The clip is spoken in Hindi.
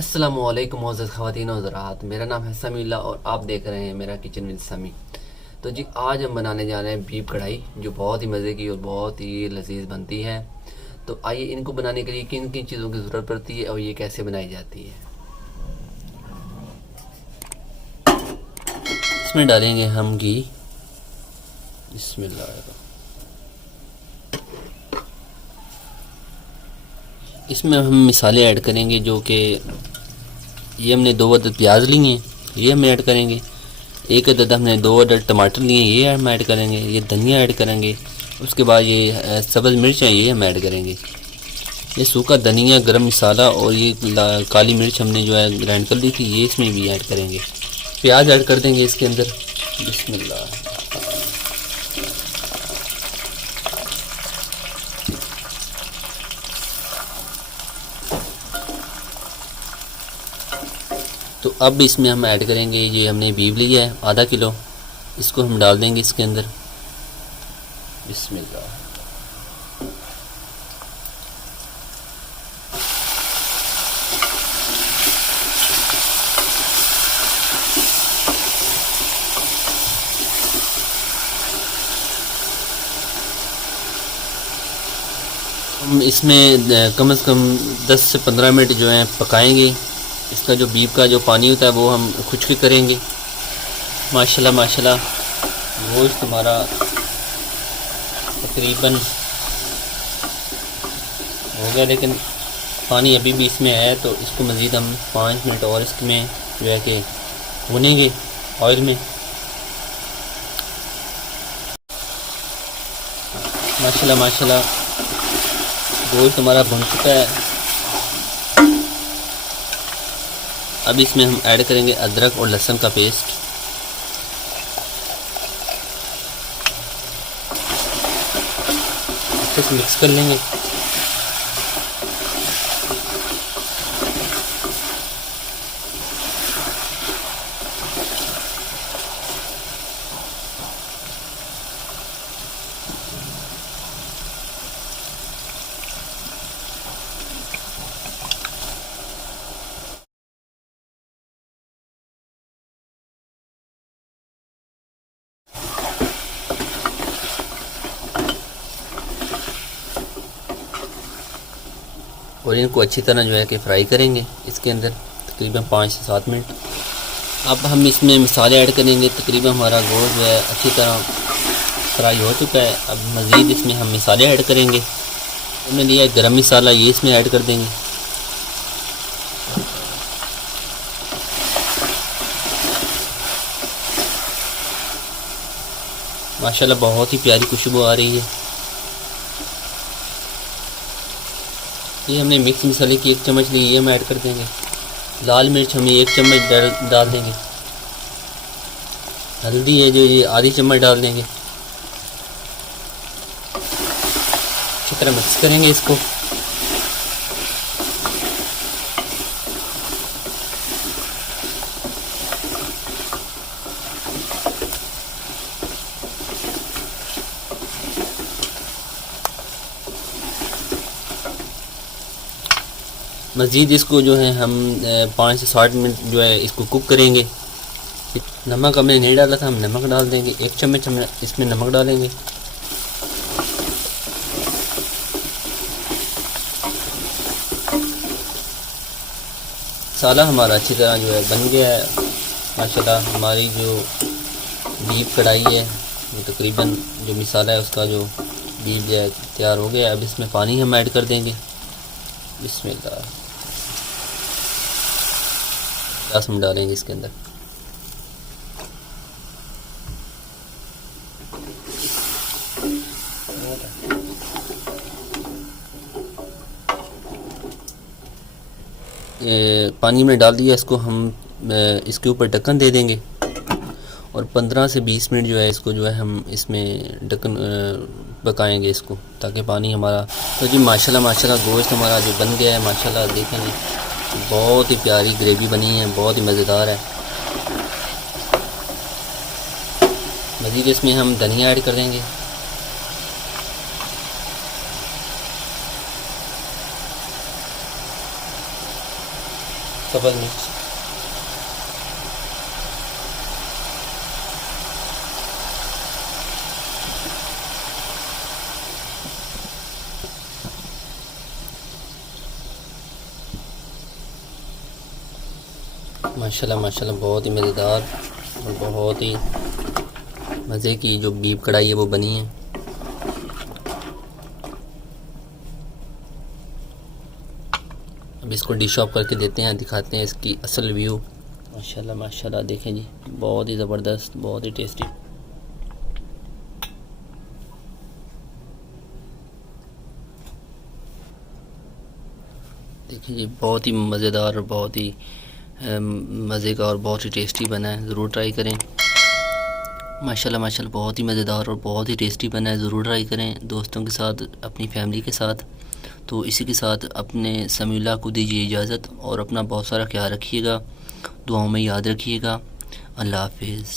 अस्सलामुअलैकुम मोअज़्ज़ज़ ख़वातीन और हज़रात, मेरा नाम है समीउल्लाह और आप देख रहे हैं मेरा किचन विद समी। तो जी आज हम बनाने जा रहे हैं बीफ कढ़ाई, जो बहुत ही मज़े की और बहुत ही लजीज बनती है। तो आइए इनको बनाने के लिए किन किन चीज़ों की ज़रूरत पड़ती है और ये कैसे बनाई जाती है। इसमें डालेंगे हम घी। बिस्मिल्लाह। इसमें हम मिसाले ऐड करेंगे, जो कि ये हमने 2 अदद प्याज लिए हैं, ये हम ऐड करेंगे। 1 अदद हमने 2 अदद टमाटर लिए, ये हम ऐड करेंगे। ये धनिया ऐड करेंगे। उसके बाद ये सब्ज़ मिर्च है, ये हम ऐड करेंगे। ये सूखा धनिया, गरम मसाला और ये काली मिर्च हमने जो है ग्राइंड कर ली थी, ये इसमें भी ऐड करेंगे। प्याज ऐड कर देंगे इसके अंदर। बिस्मिल्लाह। तो अब इसमें हम ऐड करेंगे, ये हमने बीफ लिया है आधा किलो, इसको हम डाल देंगे इसके अंदर। बिस्मिल्लाह। हम इसमें कम से कम 10 से 15 मिनट जो है पकाएंगे। इसका जो बीफ का जो पानी होता है वो हम खुश्क करेंगे। माशाल्लाह माशाल्लाह गोश्त हमारा तकरीबन हो गया, लेकिन पानी अभी भी इसमें है, तो इसको मज़ीद हम 5 मिनट और इसमें जो है कि भुनेंगे ऑयल में। माशाल्लाह माशाल्लाह गोश्त हमारा भुन चुका है। अब इसमें हम ऐड करेंगे अदरक और लहसुन का पेस्ट। अच्छे से मिक्स कर लेंगे। और इनको अच्छी तरह जो है कि फ्राई करेंगे इसके अंदर तकरीबन 5 से 7 मिनट। अब हम इसमें मसाले ऐड करेंगे। तकरीबन हमारा गोश्त जो है अच्छी तरह फ्राई हो चुका है। अब मज़ीद इसमें हम मसाले ऐड करेंगे। हमने लिया है गरम मसाला, ये इसमें ऐड कर देंगे। माशाल्लाह बहुत ही प्यारी खुशबू आ रही है। ये हमने मिक्स मसाले की 1 चम्मच ली, ये हम ऐड कर देंगे। लाल मिर्च हम 1 चम्मच डाल देंगे। हल्दी है जो ये आधी चम्मच डाल देंगे। अच्छी तरह मिक्स करेंगे इसको। मज़ीद इसको जो है हम 5 से 7 मिनट जो है इसको कुक करेंगे। नमक हमने नहीं डाला था, हम नमक डाल देंगे। 1 चम्मच हम इसमें नमक डालेंगे। मसाला हमारा अच्छी तरह जो है बन गया है। माशाल्लाह हमारी जो बीफ कढ़ाई है वो तकरीबन जो मसाला है उसका जो बीफ जो है तैयार हो गया। अब इसमें पानी हम ऐड कर देंगे। बिस्मिल्लाह। ग्लास हम डालेंगे इसके अंदर। पानी में डाल दिया इसको हम इसके ऊपर ढक्कन दे देंगे और 15 से 20 मिनट जो है इसको जो है हम इसमें ढक्कन पकाएंगे इसको, ताकि पानी हमारा। तो जी माशाल्लाह माशाल्लाह गोश्त हमारा जो बन गया है, माशाल्लाह देखेंगे बहुत ही प्यारी ग्रेवी बनी है, बहुत ही मज़ेदार है। मज़ीद इसमें हम धनिया ऐड कर देंगे। सब्ज़ मिर्च। माशाल्लाह माशाल्लाह बहुत ही मज़ेदार और बहुत ही मज़े की जो बीफ कढ़ाई है वो बनी है। अब इसको डिश ऑफ करके देते हैं, दिखाते हैं इसकी असल व्यू। माशाल्लाह माशाल्लाह देखें जी, बहुत ही ज़बरदस्त, बहुत ही टेस्टी। देखिए जी, बहुत ही मज़ेदार और बहुत ही मज़े का और बहुत ही टेस्टी बना है, ज़रूर ट्राई करें। माशाल्लाह माशाल्लाह बहुत ही मज़ेदार और बहुत ही टेस्टी बना है, ज़रूर ट्राई करें दोस्तों के साथ, अपनी फैमिली के साथ। तो इसी के साथ अपने समीला को दीजिए इजाज़त और अपना बहुत सारा ख्याल रखिएगा, दुआओं में याद रखिएगा। अल्लाह हाफिज़।